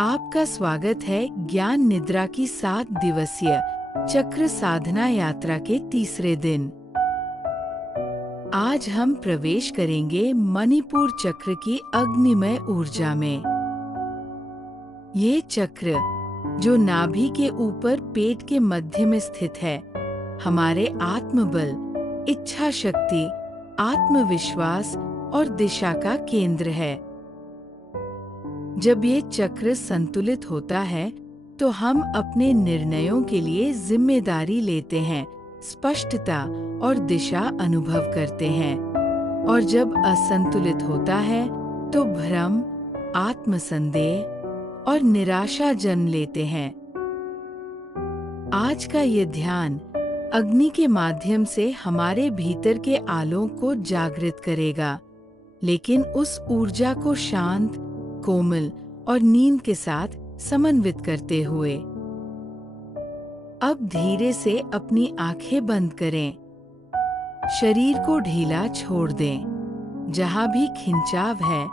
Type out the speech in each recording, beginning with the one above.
आपका स्वागत है ज्ञान निद्रा की 7 दिवसीय चक्र साधना यात्रा के तीसरे दिन। आज हम प्रवेश करेंगे मणिपुर चक्र की अग्निमय ऊर्जा में। ये चक्र, जो नाभि के ऊपर पेट के मध्य में स्थित है, हमारे आत्मबल, इच्छा शक्ति, आत्मविश्वास और दिशा का केंद्र है। जब ये चक्र संतुलित होता है तो हम अपने निर्णयों के लिए जिम्मेदारी लेते हैं, स्पष्टता और दिशा अनुभव करते हैं। और जब असंतुलित होता है तो भ्रम, आत्मसंदेह और निराशा जन्म लेते हैं। आज का ये ध्यान अग्नि के माध्यम से हमारे भीतर के आलोक को जागृत करेगा, लेकिन उस ऊर्जा को शांत, कोमल और नींद के साथ समन्वित करते हुए। अब धीरे से अपनी आंखें बंद करें। शरीर को ढीला छोड़ दें। जहां भी खिंचाव है,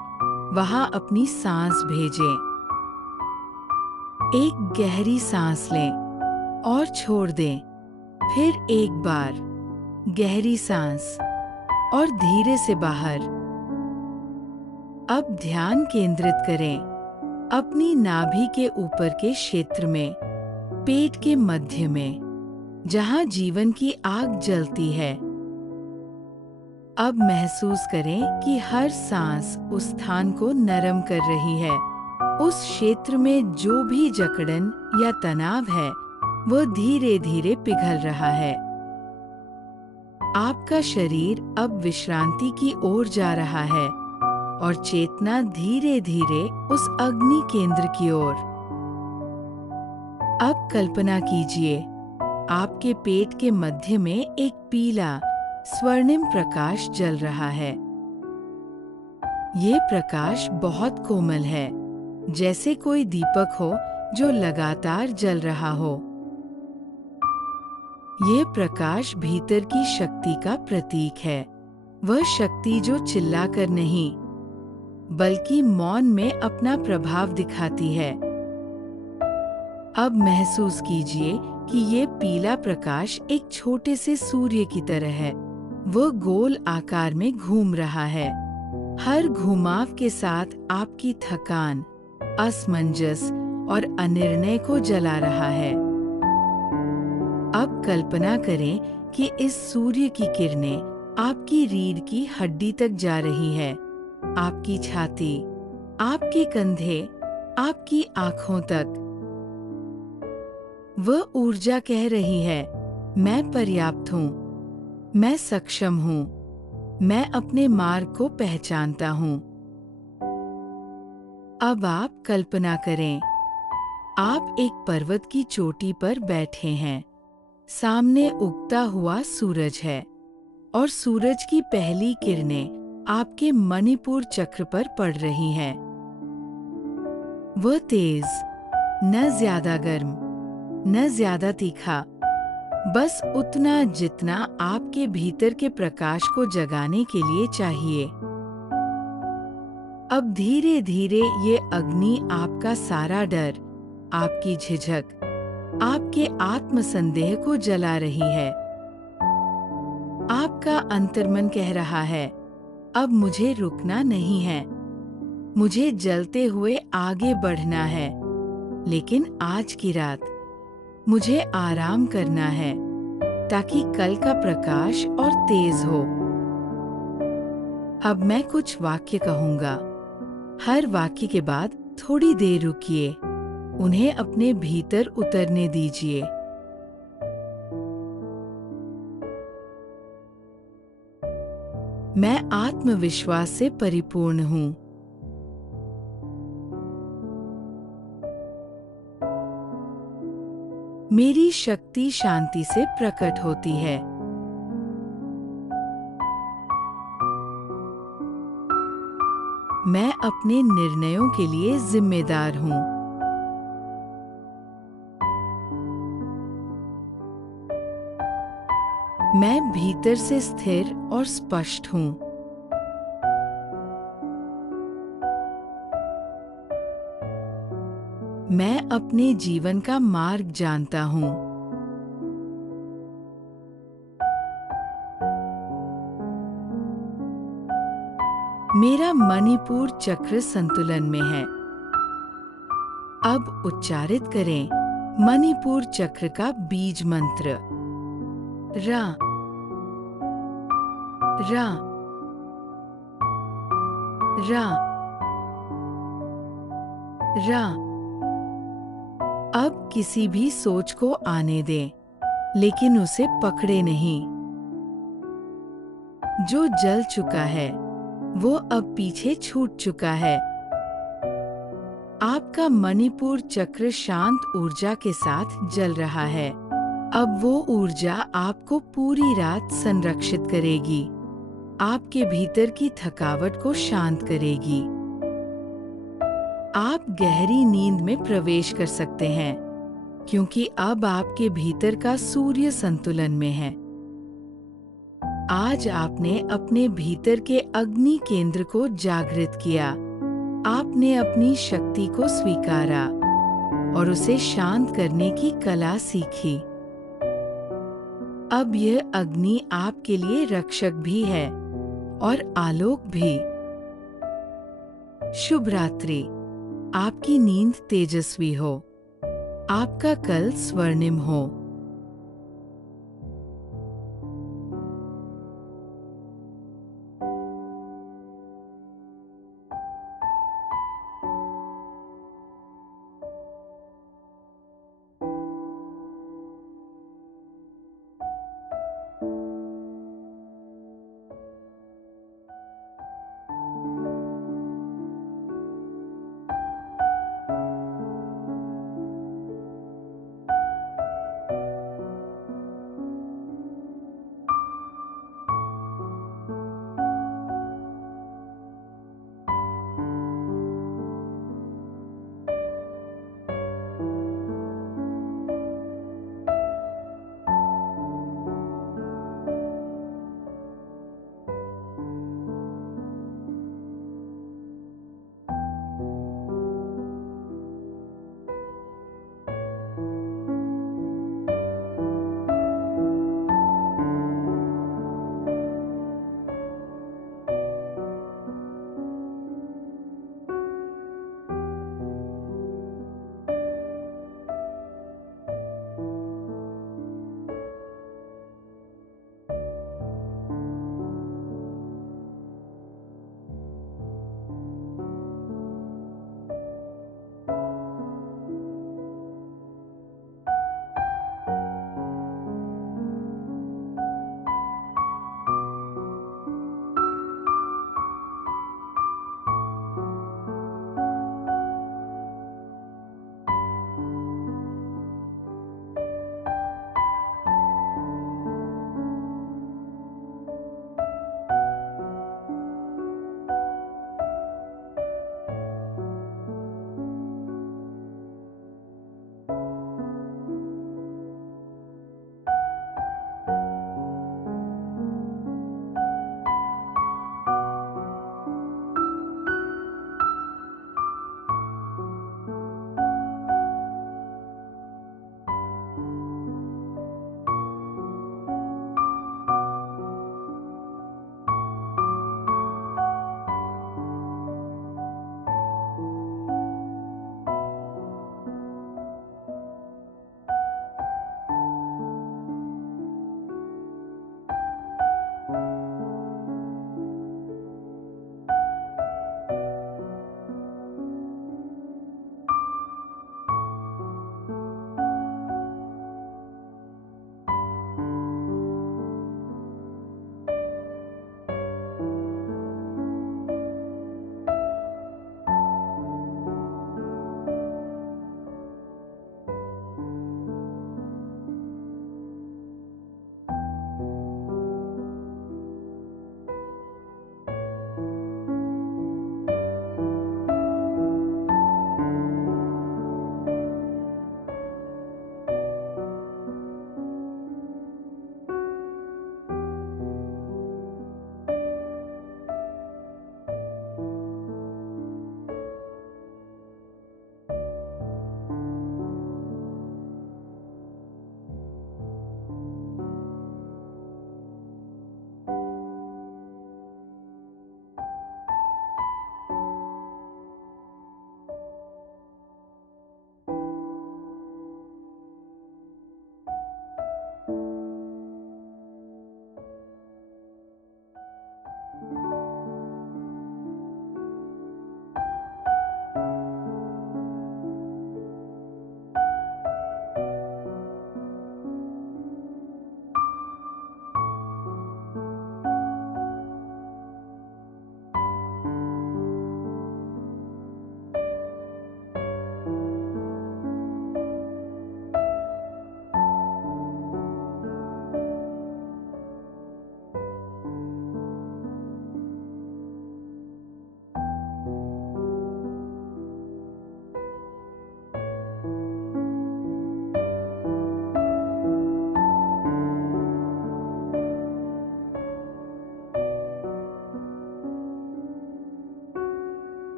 वहां अपनी सांस भेजें। एक गहरी सांस लें और छोड़ दें। फिर एक बार गहरी सांस और धीरे से बाहर। अब ध्यान केंद्रित करें अपनी नाभि के ऊपर के क्षेत्र में, पेट के मध्य में, जहां जीवन की आग जलती है। अब महसूस करें कि हर सांस उस स्थान को नरम कर रही है। उस क्षेत्र में जो भी जकड़न या तनाव है, वह धीरे धीरे पिघल रहा है। आपका शरीर अब विश्रांति की ओर जा रहा है और चेतना धीरे धीरे उस अग्नि केंद्र की ओर। अब कल्पना कीजिए, आपके पेट के मध्य में एक पीला स्वर्णिम प्रकाश जल रहा है। ये प्रकाश बहुत कोमल है, जैसे कोई दीपक हो जो लगातार जल रहा हो। ये प्रकाश भीतर की शक्ति का प्रतीक है। वह शक्ति जो चिल्लाकर नहीं, बल्कि मौन में अपना प्रभाव दिखाती है। अब महसूस कीजिए कि ये पीला प्रकाश एक छोटे से सूर्य की तरह है। वह गोल आकार में घूम रहा है। हर घुमाव के साथ आपकी थकान, असमंजस और अनिर्णय को जला रहा है। अब कल्पना करें कि इस सूर्य की किरणें आपकी रीढ़ की हड्डी तक जा रही है, आपकी छाती, आपके कंधे, आपकी आंखों तक। वह ऊर्जा कह रही है, मैं पर्याप्त हूँ, मैं सक्षम हूँ, मैं अपने मार्ग को पहचानता हूँ। अब आप कल्पना करें, आप एक पर्वत की चोटी पर बैठे हैं। सामने उगता हुआ सूरज है और सूरज की पहली किरणें आपके मणिपुर चक्र पर पड़ रही हैं। वह तेज, न ज्यादा गर्म, न ज्यादा तीखा, बस उतना जितना आपके भीतर के प्रकाश को जगाने के लिए चाहिए। अब धीरे धीरे ये अग्नि आपका सारा डर, आपकी झिझक, आपके आत्मसंदेह को जला रही है। आपका अंतर्मन कह रहा है, अब मुझे रुकना नहीं है, मुझे जलते हुए आगे बढ़ना है। लेकिन आज की रात मुझे आराम करना है, ताकि कल का प्रकाश और तेज हो। अब मैं कुछ वाक्य कहूंगा। हर वाक्य के बाद थोड़ी देर रुकिए, उन्हें अपने भीतर उतरने दीजिए। मैं आत्मविश्वास से परिपूर्ण हूँ। मेरी शक्ति शांति से प्रकट होती है। मैं अपने निर्णयों के लिए जिम्मेदार हूँ। मैं भीतर से स्थिर और स्पष्ट हूँ। मैं अपने जीवन का मार्ग जानता हूँ। मेरा मणिपुर चक्र संतुलन में है। अब उच्चारित करें मणिपुर चक्र का बीज मंत्र। रा रा रा रा। अब किसी भी सोच को आने दें, लेकिन उसे पकड़े नहीं। जो जल चुका है वो अब पीछे छूट चुका है। आपका मणिपुर चक्र शांत ऊर्जा के साथ जल रहा है। अब वो ऊर्जा आपको पूरी रात संरक्षित करेगी, आपके भीतर की थकावट को शांत करेगी। आप गहरी नींद में प्रवेश कर सकते हैं, क्योंकि अब आपके भीतर का सूर्य संतुलन में है। आज आपने अपने भीतर के अग्नि केंद्र को जागृत किया। आपने अपनी शक्ति को स्वीकारा और उसे शांत करने की कला सीखी। अब यह अग्नि आपके लिए रक्षक भी है और आलोक भी। शुभ रात्रि। आपकी नींद तेजस्वी हो, आपका कल स्वर्णिम हो।